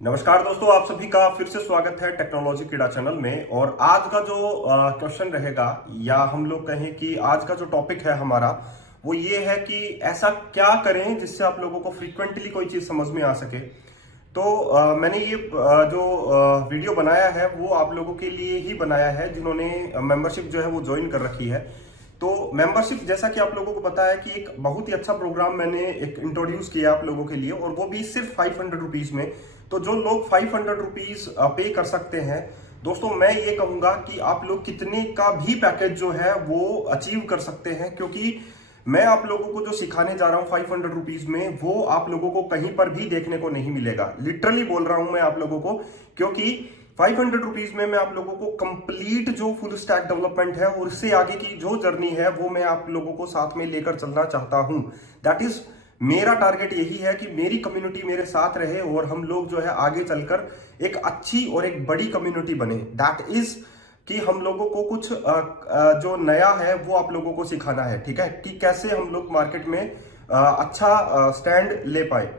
नमस्कार दोस्तों, आप सभी का फिर से स्वागत है टेक्नोलॉजी कीड़ा चैनल में। और आज का जो क्वेश्चन रहेगा या हम लोग कहें कि आज का जो टॉपिक है हमारा वो ये है कि ऐसा क्या करें जिससे आप लोगों को फ्रीक्वेंटली कोई चीज समझ में आ सके। तो मैंने ये जो वीडियो बनाया है वो आप लोगों के लिए ही बनाया है जिन्होंने मेंबरशिप जो है वो ज्वाइन कर रखी है। तो मेंबरशिप जैसा कि आप लोगों को पता है कि एक बहुत ही अच्छा प्रोग्राम मैंने एक इंट्रोड्यूस किया आप लोगों के लिए, और वो भी सिर्फ 500 रुपीज में। तो जो लोग 500 रुपीज पे कर सकते हैं, दोस्तों मैं ये कहूंगा कि आप लोग कितने का भी पैकेज जो है वो अचीव कर सकते हैं, क्योंकि मैं आप लोगों को जो सिखाने जा रहा हूं 500 रुपीज में वो आप लोगों को कहीं पर भी देखने को नहीं मिलेगा। लिटरली बोल रहा हूं मैं आप लोगों को, क्योंकि 500 रुपीज में मैं आप लोगों को कंप्लीट जो फुल स्टैक डेवलपमेंट है और इससे आगे की जो जर्नी है वो मैं आप लोगों को साथ में लेकर चलना चाहता हूं। दैट इज मेरा टारगेट यही है कि मेरी कम्युनिटी मेरे साथ रहे और हम लोग जो है आगे चलकर एक अच्छी और एक बड़ी कम्युनिटी बने। दैट इज कि हम लोगों को कुछ जो नया है वो आप लोगों को सिखाना है, ठीक है, कि कैसे हम लोग मार्केट में अच्छा स्टैंड ले पाए।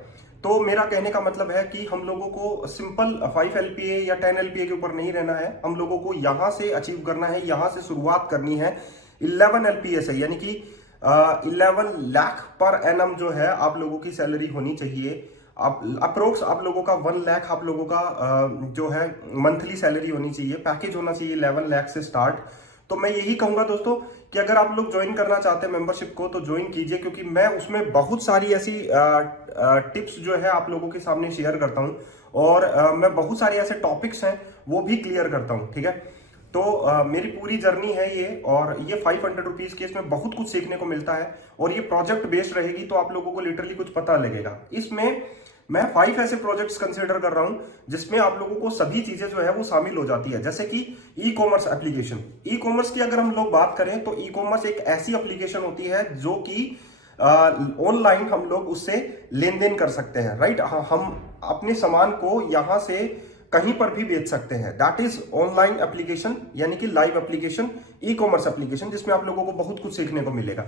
तो मेरा कहने का मतलब है कि हम लोगों को सिंपल 5 LPA या 10 LPA के ऊपर नहीं रहना है। हम लोगों को यहां से अचीव करना है, यहां से शुरुआत करनी है 11 LPA से, यानी कि 11 लाख पर एनम जो है आप लोगों की सैलरी होनी चाहिए। आप अप्रोक्स आप लोगों का 1 लाख आप लोगों का जो है मंथली सैलरी होनी चाहिए। पैकेज होना चाहिए 11 लाख से स्टार्ट। तो मैं यही कहूंगा दोस्तों कि अगर आप लोग ज्वाइन करना चाहते हैं मेंबरशिप को तो ज्वाइन कीजिए, क्योंकि मैं उसमें बहुत सारी ऐसी टिप्स जो है आप लोगों के सामने शेयर करता हूं, और मैं बहुत सारे ऐसे टॉपिक्स हैं वो भी क्लियर करता हूं, ठीक है। तो मेरी पूरी जर्नी है ये, और ये 500 रुपीज के इसमें बहुत कुछ सीखने को मिलता है, और ये प्रोजेक्ट बेस्ड रहेगी तो आप लोगों को लिटरली कुछ पता लगेगा। इसमें मैं 5 ऐसे प्रोजेक्ट्स कंसीडर कर रहा हूं जिसमें आप लोगों को सभी चीजें जो है वो शामिल हो जाती है, जैसे कि e commerce application. E commerce की अगर हम लोग बात करें तो ई कॉमर्स एक ऐसी एप्लीकेशन होती है जो कि ऑनलाइन हम लोग उससे लेन देन कर सकते हैं, राइट। हम अपने सामान को यहां से कहीं पर भी बेच सकते हैं। दैट इज ऑनलाइन एप्लीकेशन, यानी कि live application, e commerce application, जिसमें आप लोगों को बहुत कुछ सीखने को मिलेगा।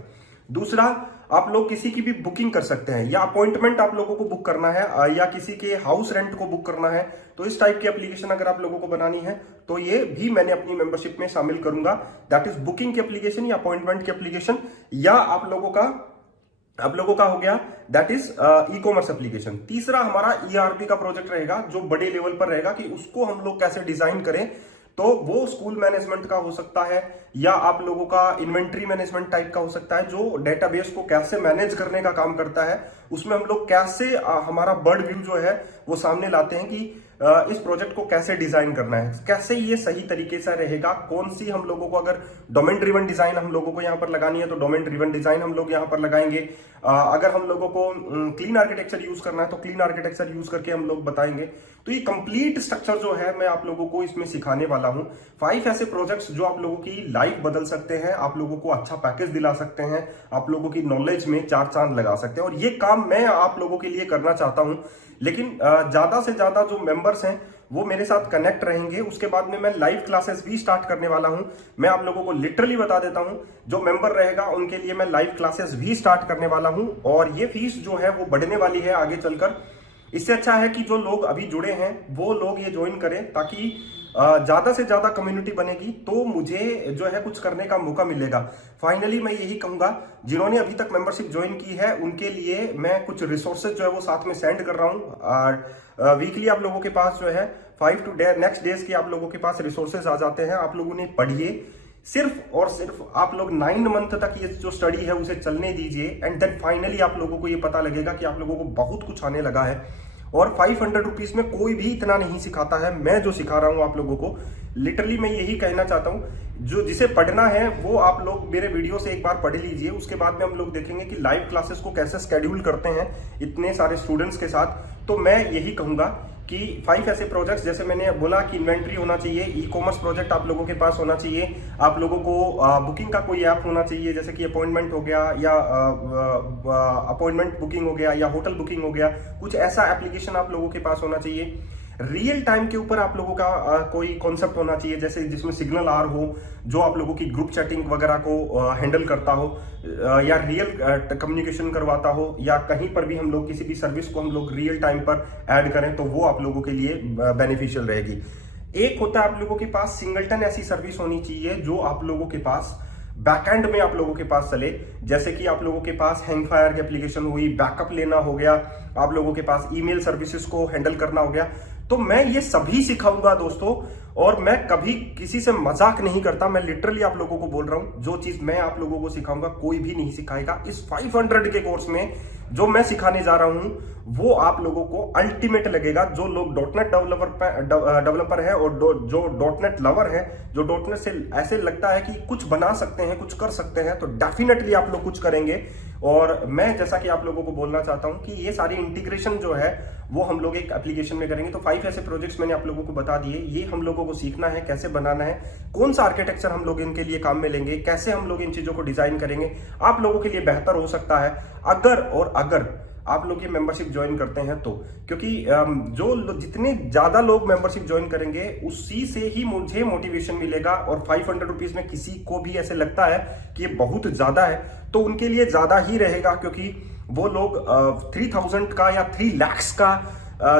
दूसरा, आप लोग किसी की भी बुकिंग कर सकते हैं, या अपॉइंटमेंट आप लोगों को बुक करना है, या किसी के हाउस रेंट को बुक करना है, तो इस टाइप की एप्लीकेशन अगर आप लोगों को बनानी है तो ये भी मैंने अपनी मेंबरशिप में शामिल करूंगा। दैट इज बुकिंग की एप्लीकेशन या अपॉइंटमेंट की एप्लीकेशन, या आप लोगों का हो गया that is e commerce application. तीसरा हमारा ERP का प्रोजेक्ट रहेगा जो बड़े लेवल पर रहेगा, कि उसको हम लोग कैसे डिजाइन करें। तो वो स्कूल मैनेजमेंट का हो सकता है, या आप लोगों का इन्वेंट्री मैनेजमेंट टाइप का हो सकता है, जो डेटाबेस को कैसे मैनेज करने का काम करता है। उसमें हम लोग कैसे हमारा बर्ड व्यू जो है वो सामने लाते हैं कि इस प्रोजेक्ट को कैसे डिजाइन करना है, कैसे ये सही तरीके से रहेगा, कौन सी हम लोगों को अगर डोमेन ड्रिवन डिजाइन हम लोगों को यहाँ पर लगानी है तो डोमेन ड्रिवन डिजाइन हम लोग यहाँ पर लगाएंगे। अगर हम लोगों को क्लीन आर्किटेक्चर यूज करना है तो क्लीन आर्किटेक्चर यूज करके हम लोग बताएंगे। तो ये कंप्लीट स्ट्रक्चर जो है मैं आप लोगों को इसमें सिखाने वाला हूं। 5 ऐसे प्रोजेक्ट्स जो आप लोगों की लाइफ बदल सकते हैं, आप लोगों को अच्छा पैकेज दिला सकते हैं, आप लोगों की नॉलेज में 4 चांद लगा सकते हैं। और ये काम मैं आप लोगों के लिए करना चाहता हूं, लेकिन ज्यादा से ज्यादा जो मेंबर्स हैं वो मेरे साथ कनेक्ट रहेंगे। उसके बाद में मैं लाइव क्लासेस भी स्टार्ट करने वाला हूं। मैं आप लोगों को लिटरली बता देता हूं, जो मेंबर रहेगा उनके लिए मैं लाइव क्लासेस भी स्टार्ट करने वाला हूं, और ये फीस जो है वो बढ़ने वाली है आगे चलकर। इससे अच्छा है कि जो लोग अभी जुड़े हैं वो लोग ये ज्वाइन करें, ताकि ज्यादा से ज्यादा कम्युनिटी बनेगी तो मुझे जो है कुछ करने का मौका मिलेगा। फाइनली मैं यही कहूंगा, जिन्होंने अभी तक मेंबरशिप ज्वाइन की है उनके लिए मैं कुछ रिसोर्सेज जो है वो साथ में सेंड कर रहा हूं। वीकली आप लोगों के पास जो है 5 to नेक्स्ट डेज के आप लोगों के पास रिसोर्सेज आ जाते हैं। आप लोगों ने पढ़िए, सिर्फ और सिर्फ आप लोग 9 मंथ तक ये जो स्टडी है उसे चलने दीजिए, एंड देन फाइनली आप लोगों को ये पता लगेगा कि आप लोगों को बहुत कुछ आने लगा है। और 500 रुपीज में कोई भी इतना नहीं सिखाता है, मैं जो सिखा रहा हूं आप लोगों को। लिटरली मैं यही कहना चाहता हूं, जो जिसे पढ़ना है वो आप लोग मेरे वीडियो से एक बार पढ़ लीजिए। उसके बाद में हम लोग देखेंगे कि लाइव क्लासेस को कैसे स्केड्यूल करते हैं इतने सारे स्टूडेंट्स के साथ। तो मैं यही कहूंगा कि 5 ऐसे प्रोजेक्ट्स, जैसे मैंने बोला कि इन्वेंट्री होना चाहिए, ई कॉमर्स प्रोजेक्ट आप लोगों के पास होना चाहिए, आप लोगों को बुकिंग का कोई ऐप होना चाहिए, जैसे कि अपॉइंटमेंट हो गया, या अपॉइंटमेंट बुकिंग हो गया, या होटल बुकिंग हो गया, कुछ ऐसा एप्लीकेशन आप लोगों के पास होना चाहिए। रियल टाइम के ऊपर आप लोगों का कोई कॉन्सेप्ट होना चाहिए, जैसे जिसमें सिग्नल आर हो, जो आप लोगों की ग्रुप चैटिंग वगैरह को हैंडल करता हो, या रियल कम्युनिकेशन करवाता हो, या कहीं पर भी हम लोग किसी भी सर्विस को हम लोग रियल टाइम पर ऐड करें तो वो आप लोगों के लिए बेनिफिशियल रहेगी। एक होता है आप लोगों के पास सिंगलटन ऐसी सर्विस होनी चाहिए जो आप लोगों के पास बैकएंड में आप लोगों के पास चले, जैसे कि आप लोगों के पास हैंगफायर की एप्लीकेशन हुई, बैकअप लेना हो गया, आप लोगों के पास ईमेल सर्विसेज को हैंडल करना हो गया। तो मैं ये सभी सिखाऊंगा दोस्तों, और मैं कभी किसी से मजाक नहीं करता, मैं लिटरली आप लोगों को बोल रहा हूं, जो चीज मैं आप लोगों को सिखाऊंगा कोई भी नहीं सिखाएगा। इस 500 के कोर्स में जो मैं सिखाने जा रहा हूं वो आप लोगों को अल्टीमेट लगेगा। जो लोग डॉटनेट डेवलपर है और जो डॉटनेट लवर है, जो डॉटनेट से ऐसे लगता है कि कुछ बना सकते हैं, कुछ कर सकते हैं, तो डेफिनेटली आप लोग कुछ करेंगे। और मैं जैसा कि आप लोगों को बोलना चाहता हूं कि ये सारी इंटीग्रेशन जो है वो हम लोग एक एप्लीकेशन में करेंगे। तो 5 ऐसे प्रोजेक्ट्स मैंने आप लोगों को बता दिए, ये हम लोगों को सीखना है कैसे बनाना है, कौन सा आर्किटेक्चर हम लोग इनके लिए काम में लेंगे, कैसे हम लोग इन चीजों को डिजाइन करेंगे, आप लोगों के लिए बेहतर हो सकता है अगर आप लोग ये मेंबरशिप ज्वाइन करते हैं तो। क्योंकि जितने ज्यादा लोग मेंबरशिप ज्वाइन करेंगे उसी से ही मुझे मोटिवेशन मिलेगा। और 500 रुपीज में किसी को भी ऐसे लगता है कि ये बहुत ज्यादा है तो उनके लिए ज्यादा ही रहेगा, क्योंकि वो लोग 3000 का या 3 lakhs का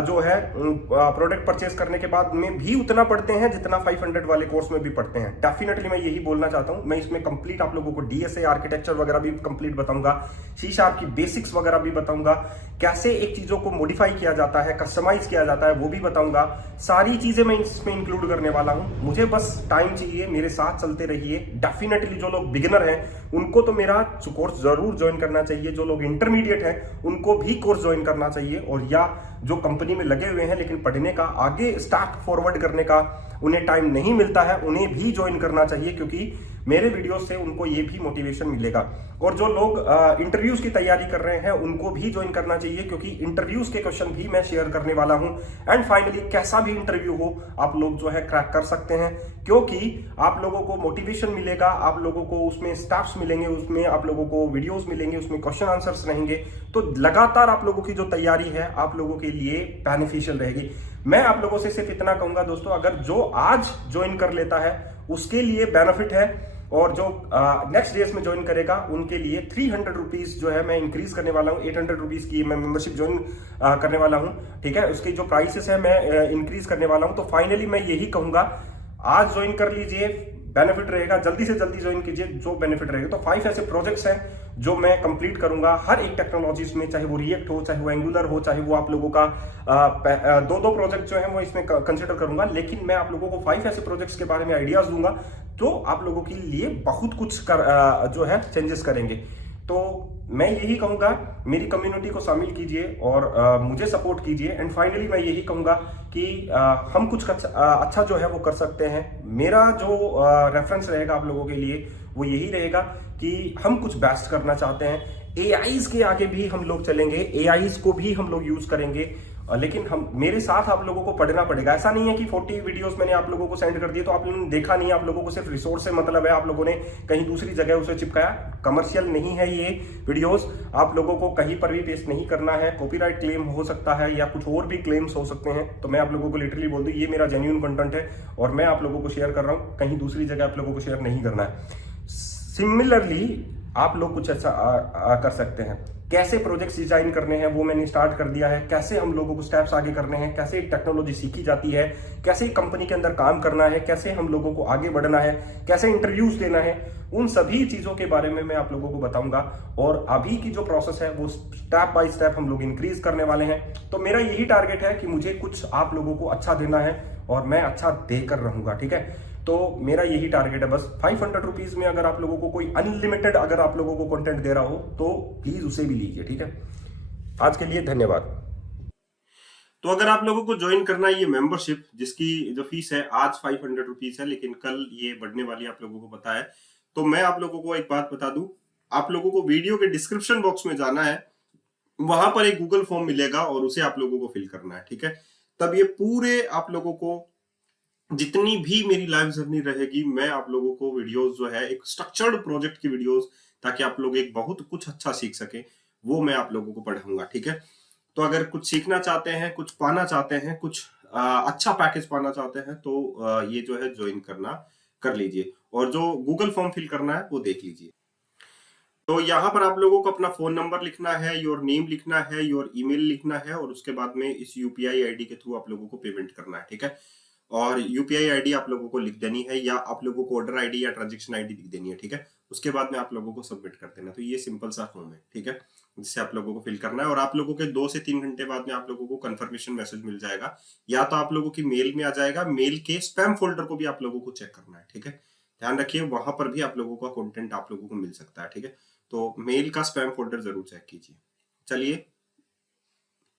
जो है प्रोडक्ट परचेस करने के बाद में भी उतना पढ़ते हैं जितना 500 वाले कोर्स में भी पढ़ते हैं। डेफिनेटली मैं यही बोलना चाहता हूं। मैं इसमें कंप्लीट आप लोगों को डीएसए आर्किटेक्चर वगैरह भी कंप्लीट बताऊंगा, सी शार्प की बेसिक्स वगैरह भी बताऊंगा, कैसे एक चीजों को मॉडिफाई किया जाता है, कस्टमाइज किया जाता है वो भी बताऊंगा। सारी चीजें मैं इसमें इंक्लूड करने वाला हूं। मुझे बस टाइम चाहिए, मेरे साथ चलते रहिए। डेफिनेटली जो लोग बिगिनर हैं उनको तो मेरा कोर्स जरूर ज्वाइन करना चाहिए, जो लोग इंटरमीडिएट हैं उनको भी कोर्स ज्वाइन करना चाहिए, और या जो कंपनी में लगे हुए हैं लेकिन पढ़ने का, आगे स्टार्ट फॉरवर्ड करने का उन्हें टाइम नहीं मिलता है, उन्हें भी ज्वाइन करना चाहिए, क्योंकि मेरे वीडियो से उनको ये भी मोटिवेशन मिलेगा। और जो लोग इंटरव्यूज की तैयारी कर रहे हैं उनको भी ज्वाइन करना चाहिए, क्योंकि इंटरव्यूज के क्वेश्चन भी मैं शेयर करने वाला हूं। एंड फाइनली कैसा भी इंटरव्यू हो आप लोग जो है क्रैक कर सकते हैं, क्योंकि आप लोगों को मोटिवेशन मिलेगा, आप लोगों को उसमें स्टेप्स मिलेंगे, उसमें आप लोगों को वीडियोस मिलेंगे, उसमें क्वेश्चन आंसर्स रहेंगे। तो लगातार आप लोगों की जो तैयारी है आप लोगों के लिए बेनिफिशियल रहेगी। मैं आप लोगों से सिर्फ इतना कहूंगा दोस्तों, अगर जो आज ज्वाइन कर लेता है उसके लिए बेनिफिट है, और जो नेक्स्ट डेज में ज्वाइन करेगा उनके लिए 300 रुपीज जो है मैं इंक्रीज करने वाला हूँ। 800 रुपीज की मैं मेंबरशिप ज्वाइन करने वाला हूँ, ठीक है। उसकी जो प्राइसेस है मैं इंक्रीज करने वाला हूँ। तो फाइनली मैं यही कहूंगा, आज ज्वाइन कर लीजिए, बेनिफिट रहेगा, जल्दी से जल्दी ज्वाइन कीजिए, जो बेनिफिट रहेगा। तो 5 ऐसे प्रोजेक्ट्स हैं जो मैं कंप्लीट करूंगा हर एक टेक्नोलॉजीज में, चाहे वो रिएक्ट हो, चाहे वो एंगुलर हो, चाहे वो आप लोगों का 2-2 प्रोजेक्ट जो है वो इसमें कंसिडर करूंगा। लेकिन मैं आप लोगों को 5 ऐसे प्रोजेक्ट्स के बारे में आइडियाज दूंगा तो आप लोगों के लिए बहुत कुछ जो है चेंजेस करेंगे। तो मैं यही कहूंगा, मेरी कम्युनिटी को शामिल कीजिए और मुझे सपोर्ट कीजिए। एंड फाइनली मैं यही कहूंगा कि हम कुछ अच्छा जो है वो कर सकते हैं। मेरा जो रेफरेंस रहेगा आप लोगों के लिए वो यही रहेगा कि हम कुछ बेस्ट करना चाहते हैं। एआईज के आगे भी हम लोग चलेंगे, एआईज को भी हम लोग यूज करेंगे, लेकिन हम मेरे साथ आप लोगों को पढ़ना पड़ेगा। ऐसा नहीं है कि 40 वीडियोस मैंने आप लोगों को सेंड कर दिए तो आप लोगों ने देखा नहीं, आप लोगों को सिर्फ रिसोर्स से मतलब है, आप लोगों ने कहीं दूसरी जगह उसे चिपकाया। कमर्शियल नहीं है ये वीडियोस, आप लोगों को कहीं पर भी पेस्ट नहीं करना है। कॉपीराइट क्लेम हो सकता है या कुछ और भी क्लेम्स हो सकते हैं, तो मैं आप लोगों को लिटरली बोल दूं ये मेरा जेन्युइन कंटेंट है और मैं आप लोगों को शेयर कर रहा हूं, कहीं दूसरी जगह आप लोगों को शेयर नहीं करना है। सिमिलरली आप लोग कुछ ऐसा कर सकते हैं। कैसे प्रोजेक्ट्स डिजाइन करने हैं वो मैंने स्टार्ट कर दिया है, कैसे हम लोगों को स्टेप्स आगे करने हैं, कैसे टेक्नोलॉजी सीखी जाती है, कैसे कंपनी के अंदर काम करना है, कैसे हम लोगों को आगे बढ़ना है, कैसे इंटरव्यूज देना है, उन सभी चीजों के बारे में मैं आप लोगों को बताऊंगा। और अभी की जो प्रोसेस है वो स्टेप बाय स्टेप हम लोग इंक्रीज करने वाले हैं। तो मेरा यही टारगेट है कि मुझे कुछ आप लोगों को अच्छा देना है और मैं अच्छा देकर रहूंगा, ठीक है। तो मेरा यही टारगेट है बस। 500 रुपीज में अगर आप लोगों को कोई अनलिमिटेड अगर आप लोगों को कंटेंट दे रहा हो तो प्लीज उसे भी लीजिए, ठीक है। आज के लिए धन्यवाद। तो अगर आप लोगों को ज्वाइन करना है ये मेंबरशिप, जिसकी जो फीस है आज 500 रुपीज है, लेकिन कल ये बढ़ने वाली आप लोगों को पता है, तो मैं आप लोगों को एक बात बता दूं, आप लोगों को वीडियो के डिस्क्रिप्शन बॉक्स में जाना है, वहां पर एक गूगल फॉर्म मिलेगा और उसे आप लोगों को फिल करना है, ठीक है। तब ये पूरे आप लोगों को जितनी भी मेरी लाइव जर्नी रहेगी, मैं आप लोगों को वीडियोस जो है एक स्ट्रक्चर्ड प्रोजेक्ट की वीडियोस, ताकि आप लोग एक बहुत कुछ अच्छा सीख सके, वो मैं आप लोगों को पढ़ाऊंगा, ठीक है। तो अगर कुछ सीखना चाहते हैं, कुछ पाना चाहते हैं, कुछ अच्छा पैकेज पाना चाहते हैं तो ये जो है ज्वाइन करना कर लीजिए, और जो गूगल फॉर्म फिल करना है वो देख लीजिए। तो यहाँ पर आप लोगों को अपना फोन नंबर लिखना है, योर नेम लिखना है, योर ईमेल लिखना है, और उसके बाद में इस यूपीआई आईडी के थ्रू आप लोगों को पेमेंट करना है, ठीक है। और यूपीआई आईडी आप लोगों को लिख देनी है, या आप लोगों को ऑर्डर आईडी या ट्रांजेक्शन आईडी लिख देनी है, ठीक है। उसके बाद में आप लोगों को सबमिट कर देना। तो ये सिंपल सा फॉर्म है, ठीक है, जिससे आप लोगों को फिल करना है, और आप लोगों के 2 से 3 घंटे बाद में आप लोगों को कंफर्मेशन मैसेज मिल जाएगा, या तो आप लोगों की मेल में आ जाएगा। मेल के स्पैम फोल्डर को भी आप लोगों को चेक करना है, ठीक है। ध्यान रखिए, वहां पर भी आप लोगों का कंटेंट आप लोगों को मिल सकता है, ठीक है। तो मेल का स्पैम फोल्डर जरूर चेक कीजिए। चलिए